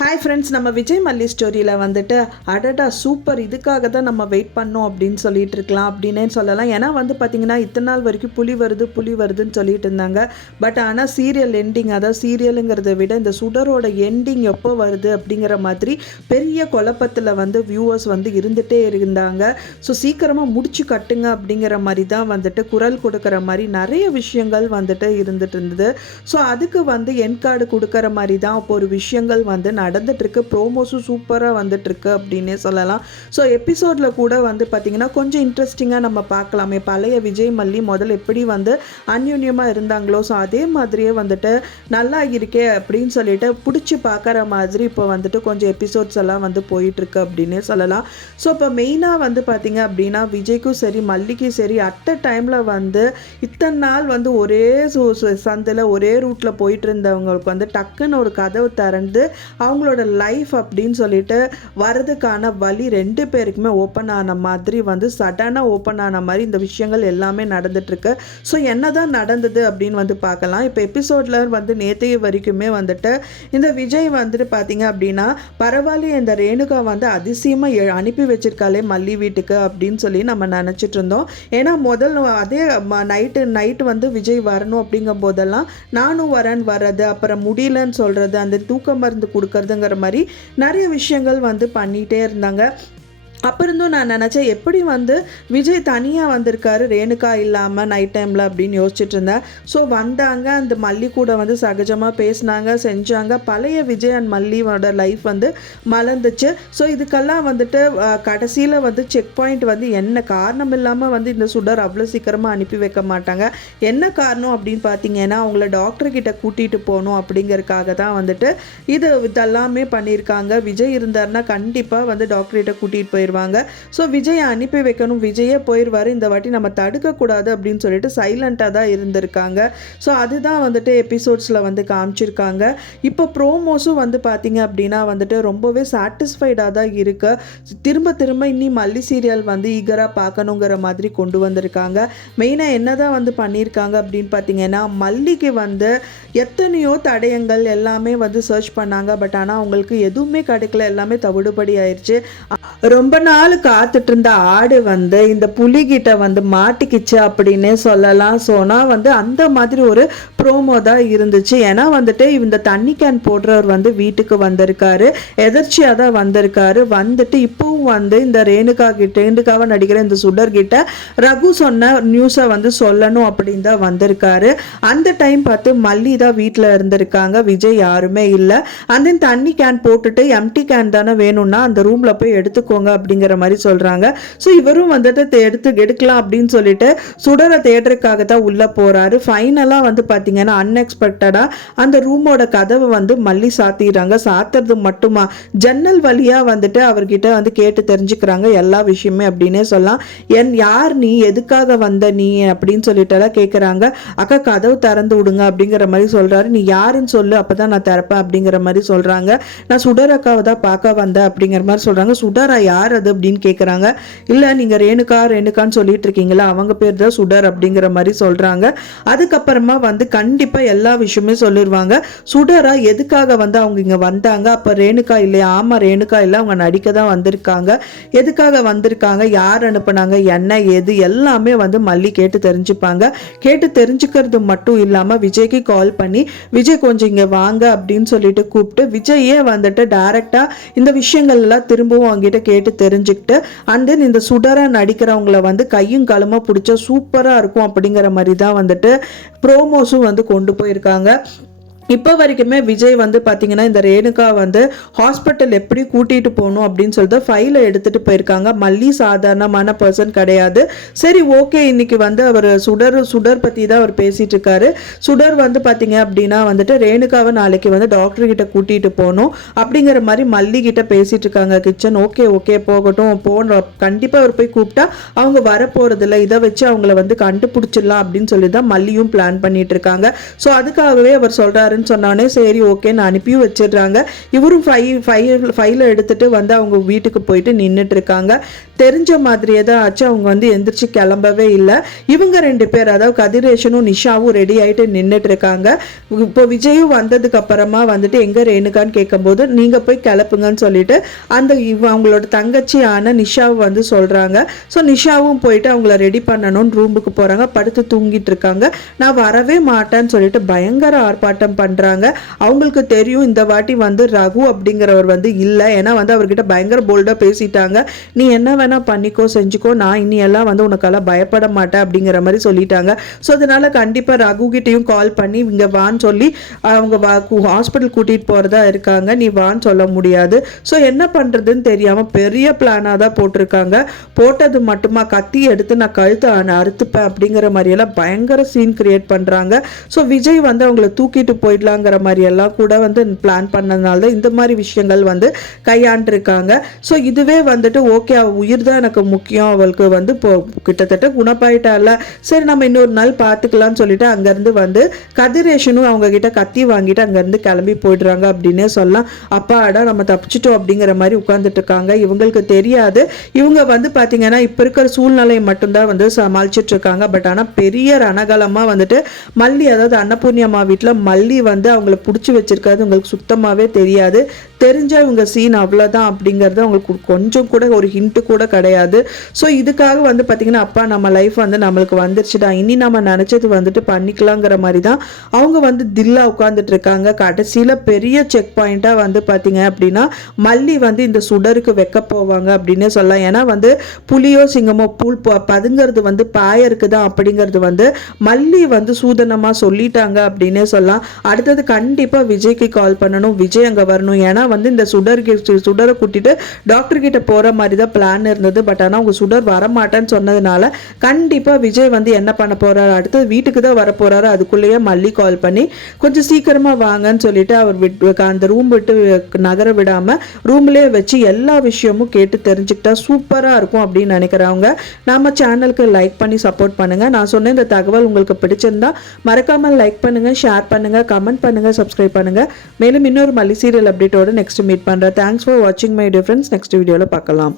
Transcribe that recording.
Hi friends, நம்ம விஜய் மல்லி ஸ்டோரியில் வந்துட்டு அடடா சூப்பர், இதுக்காக தான் நம்ம வெயிட் பண்ணோம் அப்படின்னு சொல்லிட்டு இருக்கலாம் அப்படின்னே சொல்லலாம். ஏன்னா வந்து பார்த்திங்கன்னா இத்தனை நாள் வரைக்கும் புலி வருதுன்னு சொல்லிட்டு இருந்தாங்க. பட் ஆனால் சீரியல் எண்டிங், அதாவது சீரியலுங்கிறத விட இந்த சுடரோட எண்டிங் எப்போ வருது அப்படிங்கிற மாதிரி பெரிய குழப்பத்தில் வந்து வியூவர்ஸ் வந்து இருந்துகிட்டே இருந்தாங்க. ஸோ சீக்கிரமாக முடிச்சு கட்டுங்க அப்படிங்கிற மாதிரி தான் வந்துட்டு குரல் கொடுக்குற மாதிரி நிறைய விஷயங்கள் வந்துட்டு இருந்துட்டு இருந்தது. ஸோ அதுக்கு வந்து என் கார்டு கொடுக்குற மாதிரி தான் இப்போ ஒரு விஷயங்கள் வந்து நடந்துட்டுருக்கு. ப்ரோமோஸும் சூப்பராக வந்துட்டுருக்கு அப்படின்னே சொல்லலாம். ஸோ எபிசோடில் கூட வந்து பார்த்திங்கன்னா கொஞ்சம் இன்ட்ரெஸ்டிங்காக நம்ம பார்க்கலாமே. பழைய விஜய் மல்லி முதல்ல எப்படி வந்து அந்யுன்யமாக இருந்தாங்களோ ஸோ அதே மாதிரியே வந்துட்டு நல்லா இருக்கே அப்படின்னு சொல்லிட்டு பிடிச்சி பார்க்குற மாதிரி இப்போ வந்துட்டு கொஞ்சம் எபிசோட்ஸ் எல்லாம் வந்து போயிட்டுருக்கு அப்படின்னே சொல்லலாம். ஸோ இப்போ மெயினாக வந்து பார்த்திங்க அப்படின்னா விஜய்க்கும் சரி மல்லிக்கும் சரி அட் அ டைமில் வந்து இத்தனை நாள் வந்து ஒரே சந்தில் ஒரே ரூட்டில் போயிட்டு இருந்தவங்களுக்கு வந்து டக்குன்னு ஒரு கதவு திறந்து அவங்களோட லைஃப் அப்படின்னு சொல்லிட்டு வரதுக்கான வழி ரெண்டு பேருக்குமே ஓப்பன் ஆன மாதிரி வந்து சடனாக ஓப்பன் ஆன மாதிரி இந்த விஷயங்கள் எல்லாமே நடந்துட்டுருக்கு. ஸோ என்ன தான் நடந்தது அப்படின்னு வந்து பார்க்கலாம். இப்போ எபிசோடில் வந்து நேற்றைய வரைக்குமே வந்துட்டு இந்த விஜய் வந்துட்டு பார்த்தீங்க அப்படின்னா பரவாயில்ல, இந்த ரேணுகா வந்து அதிசயமாக அனுப்பி வச்சிருக்காளே மல்லி வீட்டுக்கு அப்படின்னு சொல்லி நம்ம நினச்சிட்டு இருந்தோம். ஏன்னா முதல் அதே நைட்டு வந்து விஜய் வரணும் அப்படிங்கும் போதெல்லாம் நானும் வர்றது, அப்புறம் முடியலன்னு சொல்கிறது, அந்த தூக்க மருந்து கொடுக்கறதுங்கிற மாதிரி நிறைய விஷயங்கள் வந்து பண்ணிகிட்டே இருந்தாங்க. அப்போ இருந்தும் நான் நினச்சேன் எப்படி வந்து விஜய் தனியாக வந்திருக்காரு ரேணுகா இல்லாமல் நைட் டைமில் அப்படின்னு யோசிச்சுட்டு இருந்தேன். ஸோ வந்தாங்க, அந்த மல்லி கூட வந்து சகஜமாக பேசினாங்க, செஞ்சாங்க. பழைய விஜய் அண்ட் மல்லியோட லைஃப் வந்து மலர்ந்துச்சு. ஸோ இதுக்கெல்லாம் வந்துட்டு கடைசியில் வந்து செக் பாயிண்ட் வந்து என்ன காரணம் இல்லாமல் வந்து இந்த சுடர் அவ்வளோ சீக்கிரமாக அனுப்பி வைக்க மாட்டாங்க. என்ன காரணம் அப்படின்னு பார்த்தீங்கன்னா அவங்கள டாக்டர்கிட்ட கூட்டிகிட்டு போகணும் அப்படிங்கிறதுக்காக தான் வந்துட்டு இதெல்லாமே பண்ணியிருக்காங்க. விஜய் இருந்தாருன்னா கண்டிப்பாக வந்து டாக்டர்கிட்ட கூட்டிகிட்டு போய் வாங்க. ஸோ விஜயை அனுப்பி வைக்கணும், விஜயே போயிடுவார், இந்த வாட்டி நம்ம தடுக்கக்கூடாது அப்படின்னு சொல்லிட்டு சைலண்டாக தான் இருந்திருக்காங்க. ஸோ அதுதான் வந்துட்டு எபிசோட்ஸில் வந்து காமிச்சிருக்காங்க. இப்போ ப்ரோமோஸும் வந்து பார்த்தீங்க அப்படின்னா வந்துட்டு ரொம்பவே சாட்டிஸ்ஃபைடாக தான் இருக்கு. திரும்ப இன்னி மல்லி சீரியல் வந்து ஈகராக பார்க்கணுங்கிற மாதிரி கொண்டு வந்திருக்காங்க. மெயினாக என்ன தான் வந்து பண்ணியிருக்காங்க அப்படின்னு பார்த்தீங்கன்னா மல்லிக்கு வந்து எத்தனையோ தடயங்கள் எல்லாமே வந்து சர்ச் பண்ணாங்க. பட் ஆனால் அவங்களுக்கு எதுவுமே கிடைக்கல, எல்லாமே தவிடுபடி ஆயிடுச்சு. ரொம்ப நாள் காத்துட்டு இருந்த ஆடு வந்து இந்த புலிகிட்ட வந்து மாட்டிக்கிச்சு அப்படின்னே சொல்லலாம். சோனா வந்து அந்த மாதிரி ஒரு ப்ரோமோ தான் இருந்துச்சு. ஏன்னா வந்துட்டு இந்த தண்ணி கேன் போடுறவர் வந்து வீட்டுக்கு வந்திருக்காரு, எதர்ச்சியாக தான் வந்திருக்காரு. வந்துட்டு இப்போவும் வந்து இந்த ரேணுகாவை நடிக்கிற இந்த சுடர்கிட்ட ரகு சொன்ன நியூஸை வந்து சொல்லணும் அப்படின்னு தான் வந்திருக்காரு. அந்த டைம் பார்த்து மல்லி தான் வீட்டில் இருந்திருக்காங்க, விஜய் யாருமே இல்லை. அந்த தண்ணி கேன் போட்டுட்டு எம்டி கேன் தானே வேணும்னா அந்த ரூமில் போய் எடுத்துக்கோங்க அப்படிங்கிற மாதிரி சொல்றாங்க. ஸோ இவரும் வந்துட்டு எடுக்கலாம் அப்படின்னு சொல்லிட்டு சுடரை தேடுறதுக்காக தான் உள்ள போறாரு. ஃபைனலா வந்து பாத்தீங்கன்னா அன்எக்ஸ்பெக்டடா அந்த ரூமோட கதவை வந்து மல்லி சாத்திடுறாங்க. சாத்துறது மட்டுமா, ஜன்னல் வழியா வந்துட்டு அவர்கிட்ட வந்து கேட்டு தெரிஞ்சுக்கிறாங்க எல்லா விஷயமே அப்படின்னே சொல்லலாம். யார் நீ, எதுக்காக வந்த நீ அப்படின்னு சொல்லிட்டு கேட்குறாங்க. அக்கா கதவு திறந்து விடுங்க அப்படிங்கிற மாதிரி சொல்றாரு. நீ யாருன்னு சொல்லு, அப்பதான் நான் திறப்பேன் அப்படிங்கிற மாதிரி சொல்றாங்க. நான் சுடர் அக்காவை தான் பார்க்க வந்தேன் அப்படிங்கிற மாதிரி சொல்றாங்க. சுடரா யார் அது அப்படின்னு கேட்குறாங்க. இல்லை நீங்கள் ரேணுகான்னு சொல்லிட்டு இருக்கீங்களா, அவங்க பேர் தான் சுடர் அப்படிங்கிற மாதிரி சொல்கிறாங்க. அதுக்கப்புறமா வந்து கண்டிப்பாக எல்லா விஷயமே சொல்லிடுவாங்க. சுடரா எதுக்காக வந்து அவங்க இங்கே வந்தாங்க, அப்போ ரேணுகா இல்லையா, ஆமாம் ரேணுகா இல்லை, அவங்க நடிக்க தான் வந்திருக்காங்க, எதுக்காக வந்திருக்காங்க, யார் அனுப்புனாங்க, என்ன ஏது எல்லாமே வந்து மல்லி கேட்டு தெரிஞ்சுப்பாங்க. கேட்டு தெரிஞ்சுக்கிறது மட்டும் இல்லாமல் விஜய்க்கு கால் பண்ணி விஜய் கொஞ்சம் இங்கே வாங்க அப்படின்னு சொல்லிட்டு கூப்பிட்டு விஜயே வந்துட்டு டைரக்டாக இந்த விஷயங்கள் எல்லாம் திரும்பவும் அவங்ககிட்ட கேட்டு தெரிஞ்சுக்கிட்டு அண்ட் தென் இந்த சுடரா நடிக்கிறவங்கள வந்து கையும் களமா பிடிச்சா சூப்பராக இருக்கும் அப்படிங்கிற மாதிரி தான் வந்துட்டு ப்ரோமோஸும் வந்து கொண்டு போயிருக்காங்க. இப்போ வரைக்குமே விஜய் வந்து பார்த்தீங்கன்னா இந்த ரேணுகா வந்து ஹாஸ்பிட்டல் எப்படி கூட்டிகிட்டு போகணும் அப்படின்னு சொல்லிட்டு ஃபைலை எடுத்துகிட்டு போயிருக்காங்க. மல்லி சாதாரணமான பர்சன் கிடையாது. சரி ஓகே, இன்னைக்கு வந்து அவர் சுடர் பற்றி தான் அவர் பேசிகிட்டு இருக்காரு. சுடர் வந்து பார்த்தீங்க அப்படின்னா வந்துட்டு ரேணுகாவை நாளைக்கு வந்து டாக்டர்கிட்ட கூட்டிகிட்டு போகணும் அப்படிங்கிற மாதிரி மல்லி கிட்ட பேசிகிட்டு இருக்காங்க கிச்சன். ஓகே போகட்டும், கண்டிப்பாக அவர் போய் கூப்பிட்டா அவங்க வரப்போகிறதில்ல, இதை வச்சு அவங்கள வந்து கண்டுபிடிச்சிடலாம் அப்படின்னு சொல்லி தான் மல்லியும் பிளான் பண்ணிட்டு இருக்காங்க. ஸோ அதுக்காகவே அவர் சொல்கிறாரு சொன்னானே சரி ஓகேன்னு அனுப்பியும் வச்சிடுறாங்க. இவரும் ஃபைலை எடுத்துட்டு வந்து அவங்க வீட்டுக்கு போயிட்டு நின்றுட்டு இருக்காங்க. தெரிஞ்ச மாதிரியே தான் ஆச்சு. அவங்க வந்து எந்திரிச்சு கிளம்பவே இல்லை. இவங்க 2 பேர், அதாவது கதிரேஷனும் நிஷாவும் ரெடி ஆகிட்டு நின்றுட்டு இருக்காங்க. இப்போ விஜயும் வந்ததுக்கு அப்புறமா வந்துட்டு எங்க ரேணுகான்னு கேட்கும்போது நீங்க போய் கிளப்புங்கன்னு சொல்லிட்டு அந்த அவங்களோட தங்கச்சியான நிஷாவை வந்து சொல்றாங்க. ஸோ நிஷாவும் போயிட்டு அவங்கள ரெடி பண்ணணும்னு ரூமுக்கு போறாங்க. படுத்து தூங்கிட்டு இருக்காங்க. நான் வரவே மாட்டேன்னு சொல்லிட்டு பயங்கர ஆர்ப்பாட்டம் பண்றாங்க. அவங்களுக்கு தெரியும் இந்த வாட்டி வந்து ரகு அப்படிங்கிறவர் வந்து இல்லை. ஏன்னா வந்து அவர்கிட்ட பயங்கர போல்டா பேசிட்டாங்க. நீ என்ன வேணா பண்ணிக்கோ, செஞ்சுக்கோ, நான் இனி எல்லாம் வந்து உனக்கெல்லாம் பயப்பட மாட்டேன் அப்படிங்கிற மாதிரி சொல்லிட்டாங்க. ஸோ அதனால கண்டிப்பா ரகு கிட்டையும் கால் பண்ணி இங்க வான்னு சொல்லி அவங்க ஹாஸ்பிட்டல் கூட்டிட்டு போறதா இருக்காங்க. நீ வான்னு சொல்ல முடியாது. ஸோ என்ன பண்றதுன்னு தெரியாம பெரிய பிளானா தான் போட்டிருக்காங்க. போட்டது மட்டுமா, கத்தி எடுத்து நான் கழுத்தை அறுத்துப்பேன் அப்படிங்கிற மாதிரி எல்லாம் பயங்கர சீன் கிரியேட் பண்றாங்க. ஸோ விஜய் வந்து அவங்களை தூக்கிட்டு போயிடலாங்கிற மாதிரி எல்லாம் கூட வந்து பிளான் பண்ணதுனால தான் இந்த மாதிரி விஷயங்கள் வந்து கையாண்டிருக்காங்க. ஸோ இதுவே வந்துட்டு ஓகே, அவ உயிர் தான் எனக்கு முக்கியம், அவளுக்கு வந்து கிட்டத்தட்ட குணப்பாயிட்டால, சரி நம்ம இன்னொரு நாள் பார்த்துக்கலாம்னு சொல்லிட்டு அங்கேருந்து வந்து கதிரேஷனும் அவங்க கிட்ட கத்தி வாங்கிட்டு அங்கேருந்து கிளம்பி போயிடுறாங்க அப்படின்னே சொல்லலாம். அப்பாடா நம்ம தப்பிச்சிட்டோம் அப்படிங்கிற மாதிரி உட்காந்துட்டு இருக்காங்க. இவங்களுக்கு தெரியாது இவங்க வந்து பார்த்தீங்கன்னா இப்போ இருக்கிற சூழ்நிலையை மட்டும்தான் வந்து சமாளிச்சுட்டு இருக்காங்க. பட் ஆனால் பெரிய ரணகலமாக வந்துட்டு மல்லி, அதாவது அன்னபூர்ணியம்மா வீட்டில் மல்லி வந்து அவங்கள பிடிச்சி வச்சிருக்காது உங்களுக்கு சுத்தமாகவே தெரியாது. தெரிஞ்சால் இவங்க சீன் அவ்வளோதான் அப்படிங்கிறது அவங்களுக்கு கொஞ்சம் கூட ஒரு ஹிண்ட்டு கூட கிடையாது. ஸோ இதுக்காக வந்து பார்த்தீங்கன்னா அப்பா நம்ம லைஃப் வந்து நம்மளுக்கு வந்துருச்சுடா, இனி நம்ம நினச்சது வந்துட்டு பண்ணிக்கலாங்கிற மாதிரி தான் அவங்க வந்து தில்லா உட்காந்துட்டு இருக்காங்க. கடைசியில் பெரிய செக் பாயிண்ட்டாக வந்து பார்த்தீங்க அப்படின்னா மல்லி வந்து இந்த சுடருக்கு வைக்க போவாங்க அப்படின்னே சொல்லலாம். ஏன்னா வந்து புலியோ சிங்கமோ பதுங்கிறது வந்து பாயருக்கு தான் அப்படிங்கிறது வந்து மல்லி வந்து சூதனமாக சொல்லிட்டாங்க அப்படின்னே சொல்லலாம். அடுத்தது கண்டிப்பாக விஜய்க்கு கால் பண்ணணும், விஜய் அங்கே வரணும். ஏன்னா வந்து இந்த சுடரை கூட்டிட்டு டாக்டர் கிட்ட போகிற மாதிரி தான் பிளான் இருந்தது. பட் ஆனால் அவங்க சுடர் வரமாட்டேன்னு சொன்னதுனால கண்டிப்பாக விஜய் வந்து என்ன பண்ண போறாரு, அடுத்தது வீட்டுக்கு தான் வர போறாரு. அதுக்குள்ளேயே மல்லி கால் பண்ணி கொஞ்சம் சீக்கிரமா வாங்கன்னு சொல்லிட்டு அவர் அந்த ரூம் விட்டு நகர விடாம ரூம்லேயே வச்சு எல்லா விஷயமும் கேட்டு தெரிஞ்சுக்கிட்டா சூப்பரா இருக்கும் அப்படின்னு நினைக்கிறவங்க நம்ம சேனலுக்கு லைக் பண்ணி சப்போர்ட் பண்ணுங்க. நான் சொன்ன இந்த தகவல் உங்களுக்கு பிடிச்சிருந்தா மறக்காம லைக் பண்ணுங்க, ஷேர் பண்ணுங்க, கமெண்ட் பண்ணுங்க, சப்ஸ்கிரைப் பண்ணுங்க. மேலும் இன்னொரு மல்லி சீரியல் அப்டேட்டோட நெக்ஸ்ட் மீட் பண்றேன். தேங்க்ஸ் ஃபார் வாட்சிங் மை டியர் ஃப்ரெண்ட்ஸ். நெக்ஸ்ட் வீடியோல பார்க்கலாம்.